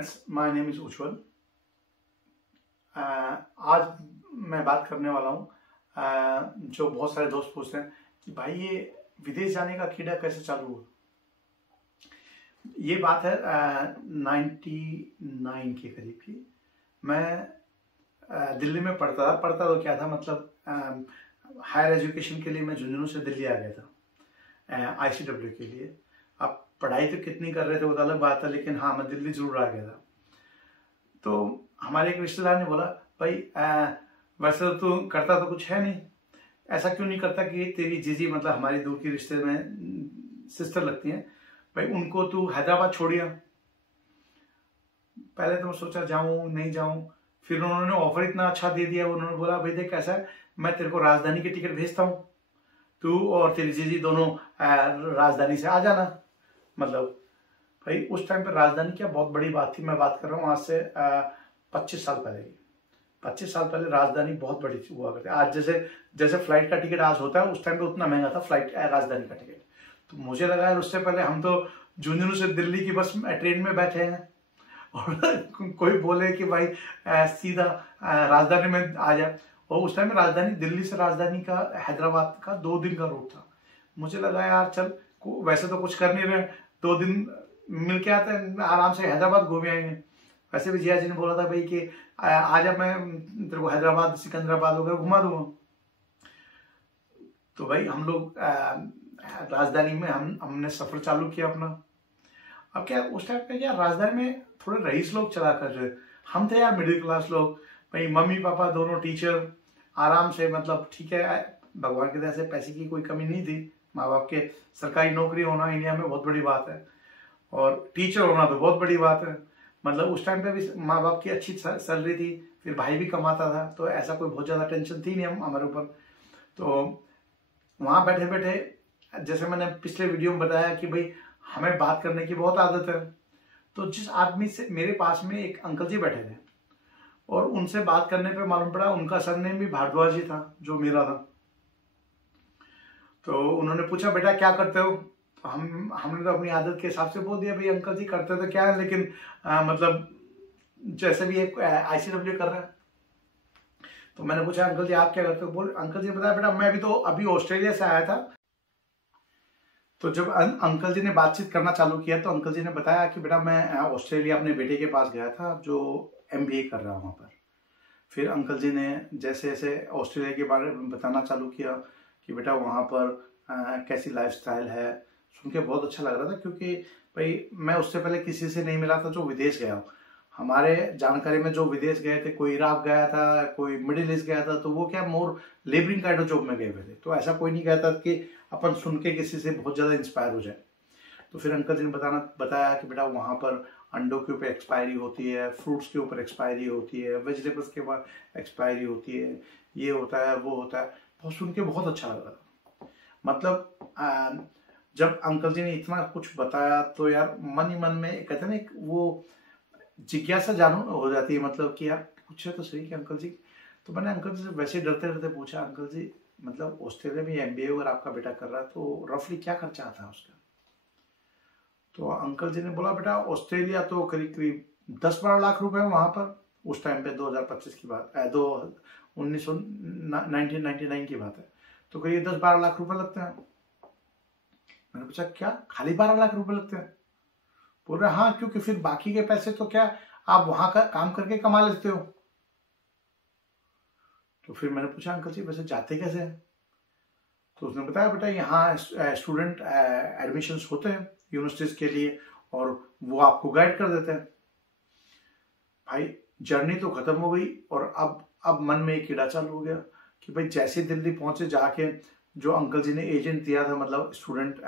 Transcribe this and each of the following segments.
My name is उज्ज्वल। आज मैं बात करने वाला हूँ जो बहुत सारे दोस्त पूछते हैं कि भाई ये विदेश जाने का कीड़ा कैसे चालू हुआ। ये बात है 99 के करीब की। मैं दिल्ली में पढ़ता तो क्या था, मतलब हायर एजुकेशन के लिए मैं झुंझुनू से दिल्ली आ गया था ICW के लिए। अब पढ़ाई तो कितनी कर रहे थे वो तो अलग बात है, लेकिन हाँ मैं दिल्ली जरूर आ गया था। तो हमारे एक रिश्तेदार ने बोला भाई वैसे तो तू करता तो कुछ है नहीं, ऐसा क्यों नहीं करता कि तेरी जीजी, मतलब हमारी दूर की रिश्ते में सिस्टर लगती हैं, भाई उनको तू हैदराबाद छोड़िया। पहले तो मैं सोचा जाऊं नहीं जाऊं, फिर उन्होंने ऑफर इतना अच्छा दे दिया। उन्होंने बोला भाई देख कैसा है, मैं तेरे को राजधानी की टिकट भेजता हूँ, तू और तेरी जीजी दोनों राजधानी से आ जाना। मतलब भाई उस टाइम पे राजधानी क्या बहुत बड़ी बात थी। मैं बात कर रहा हूँ आज से 25 साल पहले की। 25 साल पहले राजधानी बहुत बड़ी हुआ करती। आज जैसे फ्लाइट का टिकट आज होता है, उस टाइम पे उतना महंगा था फ्लाइट राजधानी का टिकट। तो मुझे लगा यार उससे पहले हम तो झुंझुनू से दिल्ली की बस ट्रेन में बैठे हैं और कोई बोले कि भाई सीधा राजधानी में आ जाए। और उस टाइम में राजधानी दिल्ली से राजधानी का हैदराबाद का 2 दिन का रूट था। मुझे लगा यार चल वैसे तो कुछ कर नहीं रहे, 2 दिन मिल के आते हैं, आराम से हैदराबाद घूम आएंगे। वैसे भी जिया जी ने बोला था भाई कि आज अब मैं तेरे को हैदराबाद सिकंदराबाद वगैरह घुमा दूंगा। तो भाई हम लोग राजधानी में हमने सफर चालू किया अपना। अब क्या उस टाइम पे क्या राजधानी में थोड़े रईस लोग चला कर रहे, हम थे यार मिडिल क्लास लोग। भाई मम्मी पापा दोनों टीचर, आराम से, मतलब ठीक है भगवान की दया से पैसे की कोई कमी नहीं थी। माँ बाप के सरकारी नौकरी होना इंडिया में बहुत बड़ी बात है, और टीचर होना तो बहुत बड़ी बात है। मतलब उस टाइम पे भी माँ बाप की अच्छी सैलरी थी, फिर भाई भी कमाता था, तो ऐसा कोई बहुत ज़्यादा टेंशन थी नहीं हमारे ऊपर। तो वहाँ बैठे बैठे जैसे मैंने पिछले वीडियो में बताया कि भाई हमें बात करने की बहुत आदत है। तो जिस आदमी से मेरे पास में एक अंकल जी बैठे थे, और उनसे बात करने पे मालूम पड़ा उनका सरनेम भी भारद्वाज ही था जो मेरा था। तो उन्होंने पूछा बेटा क्या करते हो। तो हमने तो अपनी आदत के हिसाब से बोल दिया भाई अंकल जी करते तो क्या है, लेकिन मतलब जैसे भी एक ICW कर रहा है। तो मैंने पूछा अंकल जी आप क्या करते हो। बोल अंकल जी बताया बेटा मैं भी तो अभी ऑस्ट्रेलिया से आया था। तो जब अंकल जी ने बातचीत करना चालू किया तो अंकल जी ने बताया कि बेटा मैं ऑस्ट्रेलिया अपने बेटे के पास गया था जो MBA कर रहा है वहाँ पर। फिर अंकल जी ने जैसे जैसे ऑस्ट्रेलिया के बारे में बताना चालू किया कि बेटा वहाँ पर कैसी लाइफस्टाइल है। सुन के बहुत अच्छा लग रहा था, क्योंकि भाई मैं उससे पहले किसी से नहीं मिला था जो विदेश गया हो। हमारे जानकारी में जो विदेश गए थे, कोई इराक गया था, कोई मिडिल ईस्ट गया था, तो वो क्या मोर लेबरिंग काइंड ऑफ जॉब में गए हुए थे। तो ऐसा कोई नहीं कहता कि अपन सुन के किसी से बहुत ज़्यादा इंस्पायर हो जाए। तो फिर अंकल जी ने बताया कि बेटा वहाँ पर अंडों के ऊपर एक्सपायरी होती है, फ्रूट्स के ऊपर एक्सपायरी होती है, वेजिटेबल्स के ऊपर एक्सपायरी होती है, ये होता है वो होता है। बहुत सुन के बहुत अच्छा लग रहा था। मतलब जब अंकल जी ने इतना कुछ बताया तो यार मन ही मन में कहते हैं ना वो जिज्ञासा जानू हो जाती है, मतलब कि यार पूछे तो सही कि अंकल जी। तो मैंने अंकल जी से वैसे डरते डरते पूछा अंकल जी मतलब ऑस्ट्रेलिया में MBA अगर आपका बेटा कर रहा है तो रफली क्या खर्चा आता है उसका। तो अंकल जी ने बोला बेटा ऑस्ट्रेलिया तो करीब करीब 10-12 लाख रुपए वहां पर, उस टाइम पे 2025 की बात 1999 की बात है। तो करीब 10-12 लाख रुपए लगते हैं। मैंने पूछा क्या खाली 12 लाख रुपए लगते हैं। बोल रहे हाँ, क्योंकि फिर बाकी के पैसे तो क्या आप वहां का काम करके कमा लेते हो। तो फिर मैंने पूछा अंकल जी वैसे जाते कैसे हैं। तो उसने बताया बेटा यहाँ स्टूडेंट एडमिशन्स होते हैं यूनिवर्सिटीज के लिए, और वो आपको गाइड कर देते हैं। भाई जर्नी तो खत्म हो गई, और अब मन में एक कीड़ा चालू हो गया कि भाई जैसे दिल्ली पहुंचे जाके जो अंकल जी ने एजेंट दिया था, मतलब स्टूडेंट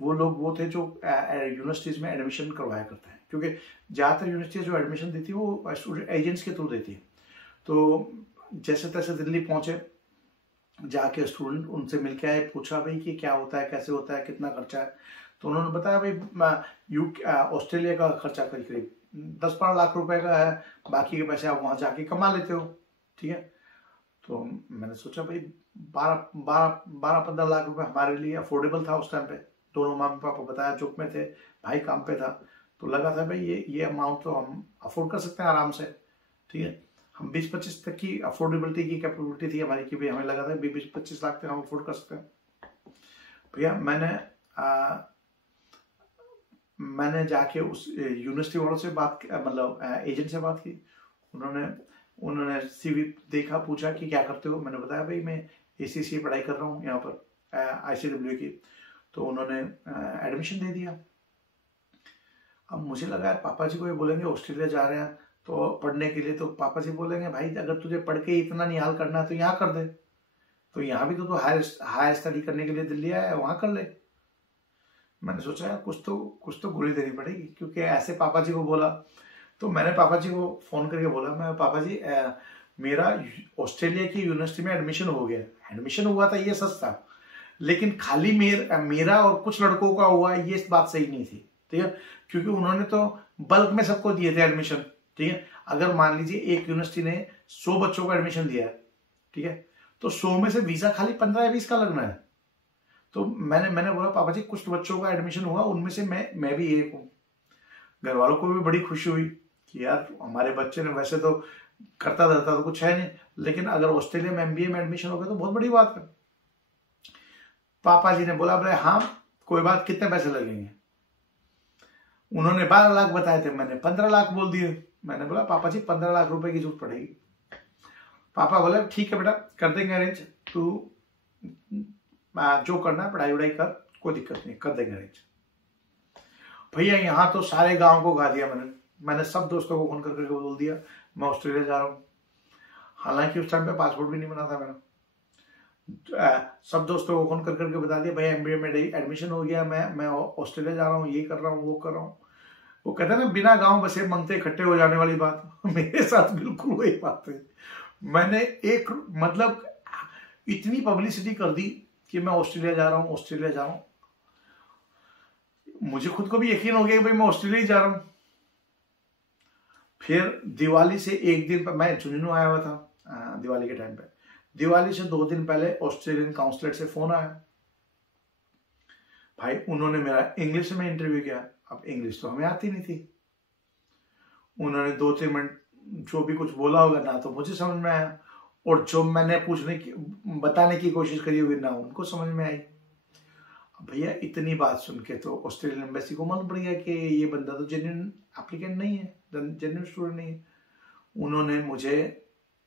वो लोग वो थे जो यूनिवर्सिटीज में एडमिशन करवाया करते हैं, क्योंकि ज़्यादातर यूनिवर्सिटीज जो एडमिशन देती है वो स्टूडेंट एजेंट्स के थ्रू देती है। तो जैसे तैसे दिल्ली पहुंचे, जाके स्टूडेंट उनसे मिलके आए, पूछा भाई कि क्या होता है कैसे होता है कितना खर्चा है। तो उन्होंने बताया भाई ऑस्ट्रेलिया का खर्चा करीब करीब 10-12 लाख रुपए का है, बाकी के पैसे आप वहां जाके कमा लेते हो। ठीक है। तो मैंने सोचा भाई 12-15 लाख रुपए हमारे लिए अफोर्डेबल था उस टाइम पे। दोनों मम्मी पापा बताया चुप में थे, भाई काम पे था। तो लगा था भाई ये अमाउंट तो हम अफोर्ड कर सकते हैं आराम से, ठीक है। हम 20-25 तक की अफोर्डेबिलिटी की कैपेबिलिटी थी हमारी कि भाई हमें लगा था 20-25 लाख तक हम अफोर्ड कर सकते हैं। भैया मैंने जाके उस यूनिवर्सिटी वालों से बात, मतलब एजेंट से बात की। उन्होंने सीवी देखा, पूछा कि क्या करते हो। मैंने बताया भाई मैं ACCA पढ़ाई कर रहा हूँ यहाँ पर ICW की। तो उन्होंने एडमिशन दे दिया। अब मुझे लगा पापा जी को ये बोलेंगे ऑस्ट्रेलिया जा रहे हैं तो पढ़ने के लिए, तो पापा जी बोलेंगे भाई अगर तुझे पढ़ के इतना निहाल करना है तो यहाँ कर दे, तो यहाँ भी तो हायर स्टडी करने के लिए दिल्ली आया है, वहाँ कर ले। मैंने सोचा यार कुछ तो गोली देनी पड़ेगी, क्योंकि ऐसे पापा जी को बोला। तो मैंने पापा जी को फोन करके बोला, मैं पापा जी मेरा ऑस्ट्रेलिया की यूनिवर्सिटी में एडमिशन हो गया। एडमिशन हुआ था ये सच था, लेकिन खाली मेरा और कुछ लड़कों का हुआ ये बात सही नहीं थी, ठीक है। क्योंकि उन्होंने तो बल्क में सबको दिए थे एडमिशन, ठीक है। अगर मान लीजिए एक यूनिवर्सिटी ने 100 बच्चों को एडमिशन दिया है, ठीक है, तो 100 में से वीजा खाली 15 या 20 का लगना है। तो मैंने बोला पापा जी कुछ बच्चों का एडमिशन हुआ, उनमें से मैं भी एक हूँ। घर वालों को भी बड़ी खुशी हुई कि यार हमारे बच्चे ने, वैसे तो करता धरता तो कुछ है नहीं, लेकिन अगर ऑस्ट्रेलिया में MBA में एडमिशन हो गया तो बहुत बड़ी बात है। पापा जी ने बोला बोले हाँ कोई बात, कितने पैसे लगेंगे। उन्होंने 12 लाख बताए थे, मैंने 15 लाख बोल दिए। मैंने बोला पापा जी 15 लाख रुपए की जरूरत पड़ेगी। पापा बोले ठीक है बेटा कर देंगे अरेंज, तू जो करना है पढ़ाई वढ़ाई कर, कोई दिक्कत नहीं, कर देंगे अरेंज। भैया यहाँ तो सारे गांव को गा दिया मैंने सब दोस्तों को फोन करके बोल दिया मैं ऑस्ट्रेलिया जा रहा हूँ। हालांकि उस टाइम पे पासपोर्ट भी नहीं बना था मेरा। सब दोस्तों को फोन करके बता दिया भैया MBA में एडमिशन हो गया, मैं ऑस्ट्रेलिया जा रहा हूँ, ये कर रहा हूँ वो कर रहा हूँ। वो कहते हैं ना बिना गांव बसे मंगते इकट्ठे हो जाने वाली बात, मेरे साथ बिल्कुल वही बात है। मैंने एक मतलब इतनी पब्लिसिटी कर दी कि मैं ऑस्ट्रेलिया जा रहा हूँ, ऑस्ट्रेलिया जा रहा हूँ। मुझे खुद को भी यकीन हो गया कि भाई मैं ऑस्ट्रेलिया ही जा रहा हूँ। फिर दिवाली से एक दिन पर मैं झुंझुनू आया हुआ था दिवाली के टाइम पे। दिवाली से 2 दिन पहले ऑस्ट्रेलियन काउंसलेट से फोन आया, भाई उन्होंने मेरा इंग्लिश में इंटरव्यू किया। अब इंग्लिश तो हमें आती नहीं थी। उन्होंने 2-3 मिनट जो भी कुछ बोला होगा ना तो मुझे समझ में आया, और जो मैंने बताने की कोशिश करी होगी ना उनको समझ में आई। भैया इतनी बात सुन के तो ऑस्ट्रेलियन एम्बेसी को मालूम पड़ गया कि ये बंदा तो जेन्युइन एप्लीकेंट नहीं है, जेन्युइन स्टूडेंट नहीं है। उन्होंने मुझे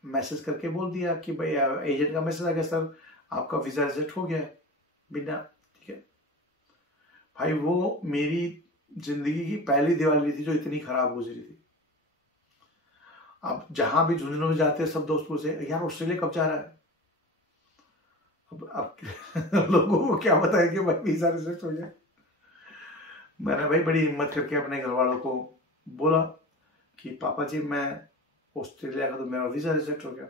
मैसेज करके बोल दिया कि भाई एजेंट का मैसेज आ गया सर आपका वीजा रिजेक्ट हो गया है बिना, ठीक है। भाई वो मेरी जिंदगी की पहली दिवाली थी जो इतनी खराब गुजरी थी। अब जहां भी झुंझुनू में जाते हैं सब दोस्त पूछे यार ऑस्ट्रेलिया कब जा रहा है। अब लोगों को क्या बताया कि भाई वीजा रिजेक्ट हो गया। मैंने भाई बड़ी हिम्मत करके अपने घर वालों को बोला कि पापा जी मैं ऑस्ट्रेलिया का तो मेरा वीजा रिजेक्ट हो गया।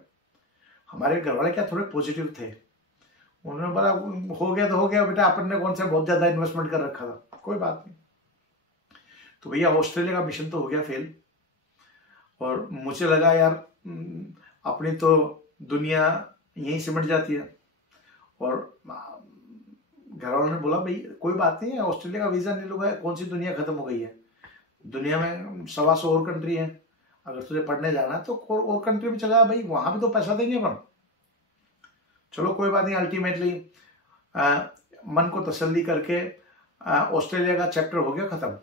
हमारे घर वाले क्या थोड़े पॉजिटिव थे, उन्होंने बोला हो गया तो हो गया बेटा, अपन ने कौन सा बहुत ज्यादा इन्वेस्टमेंट कर रखा था, कोई बात नहीं। तो भैया ऑस्ट्रेलिया का मिशन तो हो गया फेल, और मुझे लगा यार अपनी तो दुनिया यहीं सिमट जाती है। और घर वालों ने बोला भाई कोई बात नहीं है, ऑस्ट्रेलिया का वीजा नहीं लगा, कौन सी दुनिया खत्म हो गई है, दुनिया में 125 और कंट्री है, अगर तुझे पढ़ने जाना है तो और कंट्री में चला भाई, वहां भी तो पैसा देंगे अपन। चलो कोई बात नहीं, अल्टीमेटली मन को तसल्ली करके ऑस्ट्रेलिया का चैप्टर हो गया खत्म।